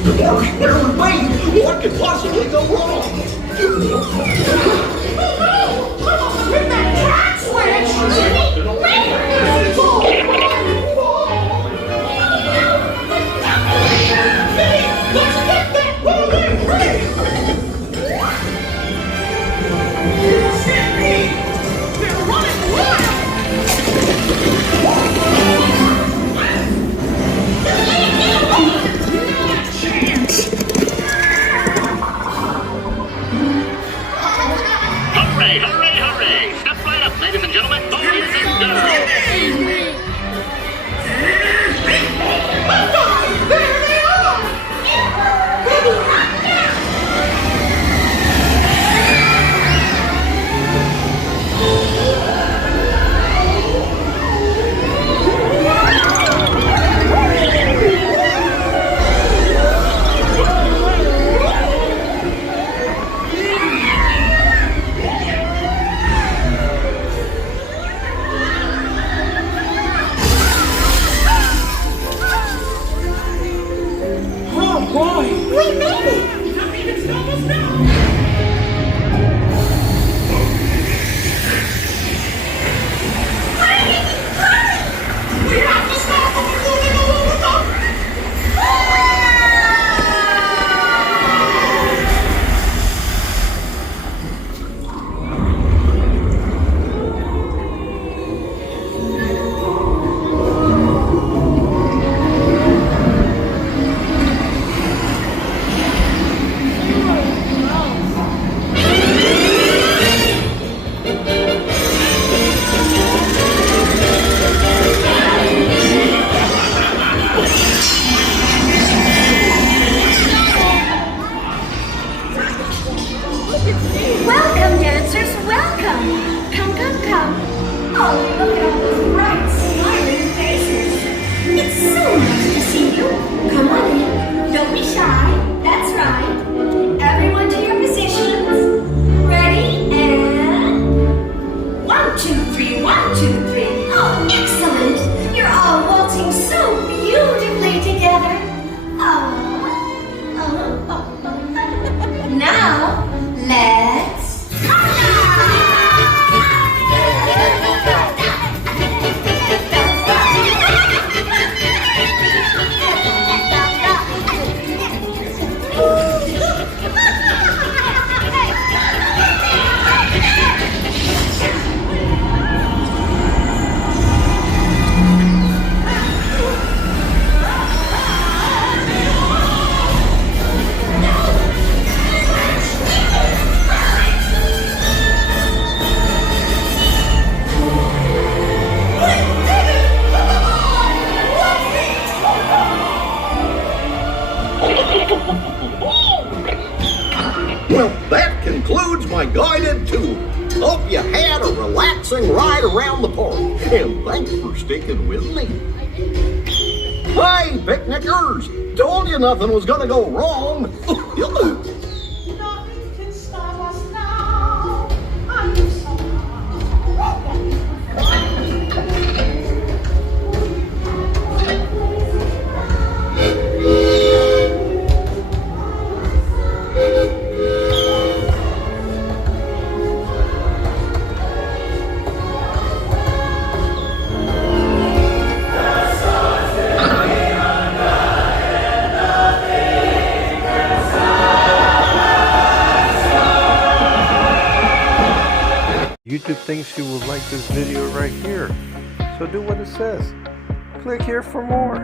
Wait! What could possibly go wrong? With that cat switch! Let's get that rolling! Stampede! They're running wild! Not a chance! Hooray, hooray, hooray! Step right up, ladies and gentlemen, boys and girls! There they are! Baby, not now! Oh boy! We made it! Nothing can stop us now! We have to stop them before they go over the... Welcome, dancers, welcome! Come, come, come! Oh, look at all those bright, smiling faces! It's so nice to see you! Come on in, don't be shy, that's right! Everyone to your positions! Ready, and... 1, 2, 3, 1, 2, 3! Oh, excellent! You're all waltzing so beautifully together! Now, let's... Well, that concludes my guided tour. Hope you had a relaxing ride around the park, and thanks for sticking with me. Hey, picnickers! Told you nothing was gonna go wrong. Nothing can stop us now. I'm so YouTube thinks you will like this video right here, so do what it says. Click here for more.